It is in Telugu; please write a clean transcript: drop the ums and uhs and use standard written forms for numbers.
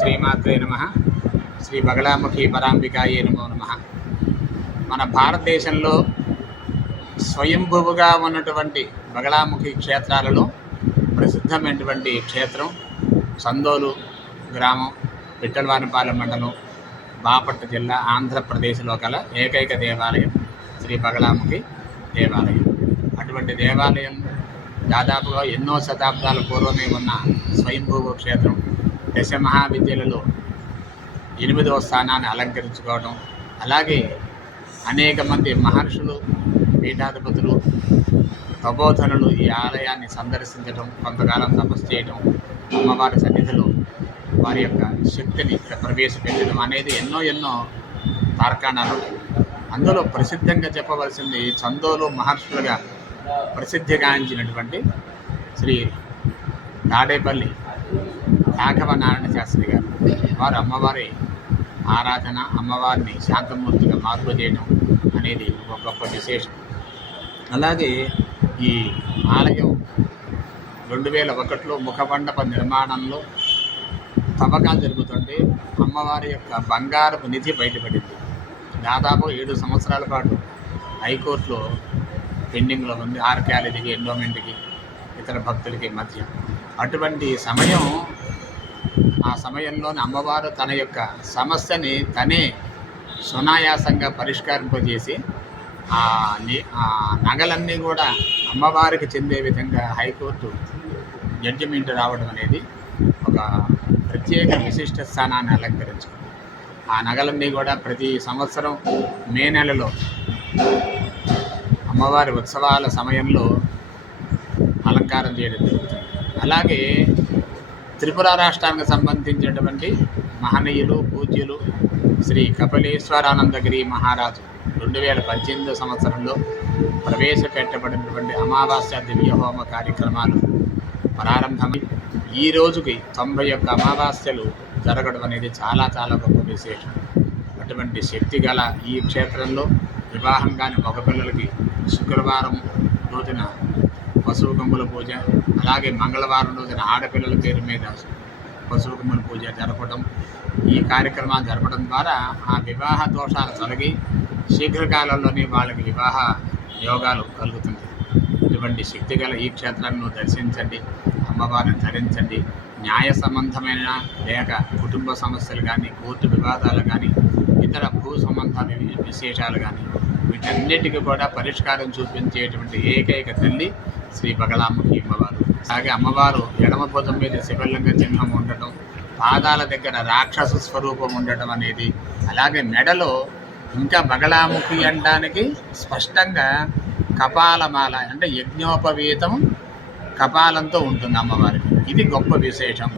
శ్రీమాత్రే నమః. శ్రీ బగళాముఖి పరాంబికాయే నమో నమః. మన భారతదేశంలో స్వయంభువుగా ఉన్నటువంటి బగళాముఖి క్షేత్రాలలో ప్రసిద్ధమైనటువంటి క్షేత్రం చందోలు గ్రామం, పిట్టలవానిపాలెం మండలం, బాపట్ల జిల్లా, ఆంధ్రప్రదేశ్లో గల ఏకైక దేవాలయం శ్రీ బగళాముఖి దేవాలయం. అటువంటి దేవాలయం దాదాపుగా ఎన్నో శతాబ్దాల పూర్వమే ఉన్న స్వయంభూవ క్షేత్రం. దశమహావిద్యలలో 8వ స్థానాన్ని అలంకరించుకోవడం, అలాగే అనేక మంది మహర్షులు, పీఠాధిపతులు, తపోధనులు ఈ ఆలయాన్ని సందర్శించడం, కొంతకాలం తపస్సు చేయడం, అమ్మవారి సన్నిధిలో వారి యొక్క శక్తిని ఇక్కడ ప్రవేశపెట్టడం అనేది ఎన్నో తార్కాణాలు. అందులో ప్రసిద్ధంగా చెప్పవలసింది చందోలు మహర్షులుగా ప్రసిద్ధిగాంచినటువంటి శ్రీ తాడేపల్లి రాఘవ నారాయణ శాస్త్రి గారు. వారు అమ్మవారి ఆరాధన, అమ్మవారిని శాంతమూర్తిగా మార్పు చేయడం అనేది ఒక గొప్ప విశేషం. అలాగే ఈ ఆలయం 2001లో ముఖమండప నిర్మాణంలో తవ్వకాలు జరుగుతుంటే అమ్మవారి యొక్క బంగారపు నిధి బయటపడింది. దాదాపు 7 సంవత్సరాల పాటు హైకోర్టులో పెండింగ్లో ఉంది, ఆర్కియాలజీకి, ఎండోమెంట్కి, ఇతర భక్తులకి మధ్య. అటువంటి సమయం, ఆ సమయంలోని అమ్మవారు తన యొక్క సమస్యని తనే సునాయాసంగా పరిష్కరింపజేసి ఆ నగలన్నీ కూడా అమ్మవారికి చెందే విధంగా హైకోర్టు జడ్జిమెంట్ రావడం అనేది ఒక ప్రత్యేక విశిష్ట స్థానాన్ని అలంకరించుకుంది. ఆ నగలన్నీ కూడా ప్రతి సంవత్సరం మే నెలలో అమ్మవారి ఉత్సవాల సమయంలో అలంకారం చేయడం జరుగుతుంది. అలాగే త్రిపుర రాష్ట్రానికి సంబంధించినటువంటి మహనీయులు, పూజ్యులు శ్రీ కపిలేశ్వరానందగిరి మహారాజు 2018 సంవత్సరంలో ప్రవేశపెట్టబడినటువంటి అమావాస్య దివ్యహోమ కార్యక్రమాలు ప్రారంభమై ఈ రోజుకి 91 అమావాస్యలు జరగడం అనేది చాలా గొప్ప విశేషం. అటువంటి శక్తి గల ఈ క్షేత్రంలో వివాహం కాని మగపిల్లలకి శుక్రవారం రోజున పశువు కొమ్ముల పూజ, అలాగే మంగళవారం రోజున ఆడపిల్లల పేరు మీద పశువు కొమ్ముల పూజ జరపడం, ఈ కార్యక్రమాలు జరపడం ద్వారా ఆ వివాహ దోషాలు తొలగి శీఘ్రకాలంలోనే వాళ్ళకి వివాహ యోగాలు కలుగుతుంది. ఇటువంటి శక్తి గల ఈ క్షేత్రాన్ని దర్శించండి, అమ్మవారిని ధరించండి. న్యాయ సంబంధమైన లేక కుటుంబ సమస్యలు కానీ, కోర్టు వివాదాలు కానీ, ఇతర భూ సంబంధ విశేషాలు కానీ, వీటన్నిటికీ కూడా పరిష్కారం చూపించేటువంటి ఏకైక తల్లి శ్రీ బగళాముఖి అమ్మవారు. అలాగే అమ్మవారు ఎడమ భుజం మీద శివలింగ చిహ్నం ఉండటం, పాదాల దగ్గర రాక్షస స్వరూపం ఉండటం అనేది, అలాగే మెడలో ఇంకా బగళాముఖి అనడానికి స్పష్టంగా కపాలమాల అంటే యజ్ఞోపవీతం కపాలంతో ఉంటుంది అమ్మవారికి. ఇది గొప్ప విశేషం.